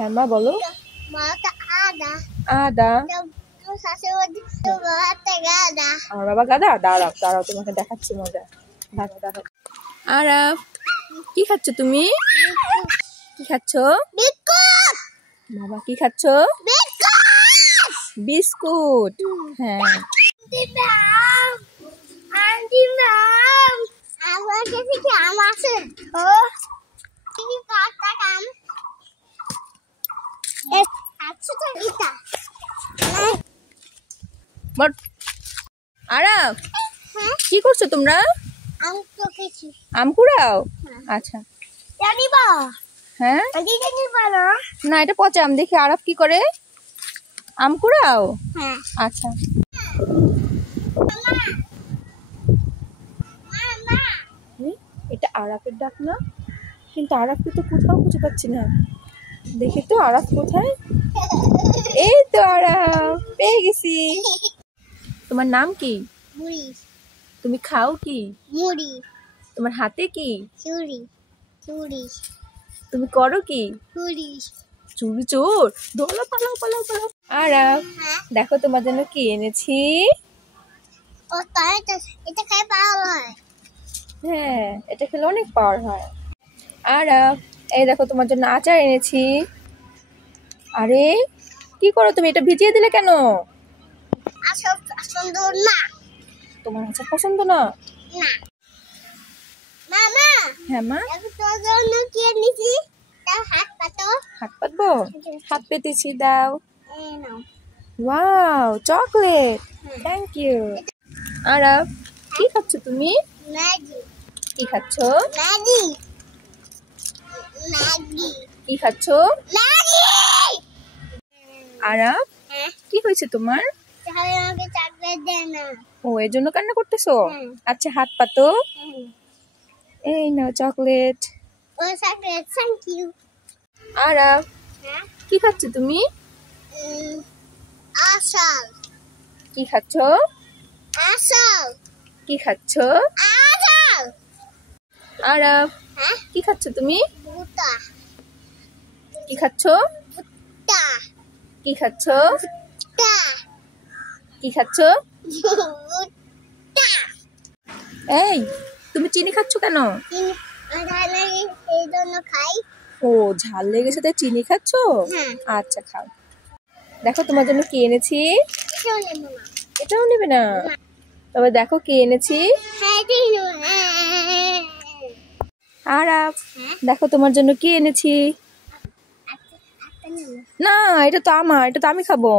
হ্যাঁ মা বলো। আদা। আমার বাবা গাদা। দাঁড়াও দাঁড়াও, তোমাকে দেখাচ্ছি মজা। দাঁড়াও দাঁড়াও। আরাফ, কি খাচ্ছ তুমি? কি খাচ্ছ? বাবা কি খাচ্ছ? বিস্কুট। হ্যাঁ। আরাফ, কি করছো তোমরা? আম কুড়াও? আচ্ছা। হ্যাঁ না, এটা পচা আম। দেখি আরাফ কি করে। আম কুড়াও? আচ্ছা। এটা আরাফের ডাক না, কিন্তু আরাফকে তো কোথাও খুঁজে পাচ্ছি না। দেখি তো আরাফ কোথায়। এই তো আরাফ, পেয়ে গেছি। তোমার নাম কি? তুমি খাও কি? মুড়ি। তোমার হাতে কি? চুড়ি। তুমি করো কি? চুরি চোর। দোলা পালাও পালাও পালাও। আরাফ, দেখো তোমার জন্য কি এনেছি। হ্যাঁ, এটা খেলে অনেক পাওয়ার হয়। আরাফ, এই দেখো তোমার জন্য আচার এনেছি। আরে কি করো তুমি? এটা ভিজিয়ে দিলে কেন? তোমার আচার পছন্দ না? হ্যাঁ মা। হাত পাতবো? হাত পেতেছি, দাও। Wow, chocolate. Thank you. Araf, কি খাচ্ছ তুমি? কি খাচ্ছ? কি খাচ্ছ? আরাফ, কি হয়েছে তোমার? ও, এর জন্য কান্না করতেছো? আচ্ছা, হাত পাতো। এই নাও চকলেট। আরাফ, কি খাচ্ছ তুমি? কি খাচ্ছ? কি খাচ্ছ? আরাফ, কি খাচ্ছ তুমি? কি খাচ্ছ? কি খাচ্ছ? কি খাচ্ছ? এই, তুমি চিনি খাচ্ছ কেন? ও, ঝাল লেগেছে তাই চিনি খাচ্ছ? আচ্ছা, খাও। দেখো তোমার জন্য কি এনেছি। এটাও নেবে না? তবে দেখো কি এনেছি। আরাফ, দেখো তোমার জন্য কি এনেছি। না, এটা তো আমার, এটা তো আমি খাবো।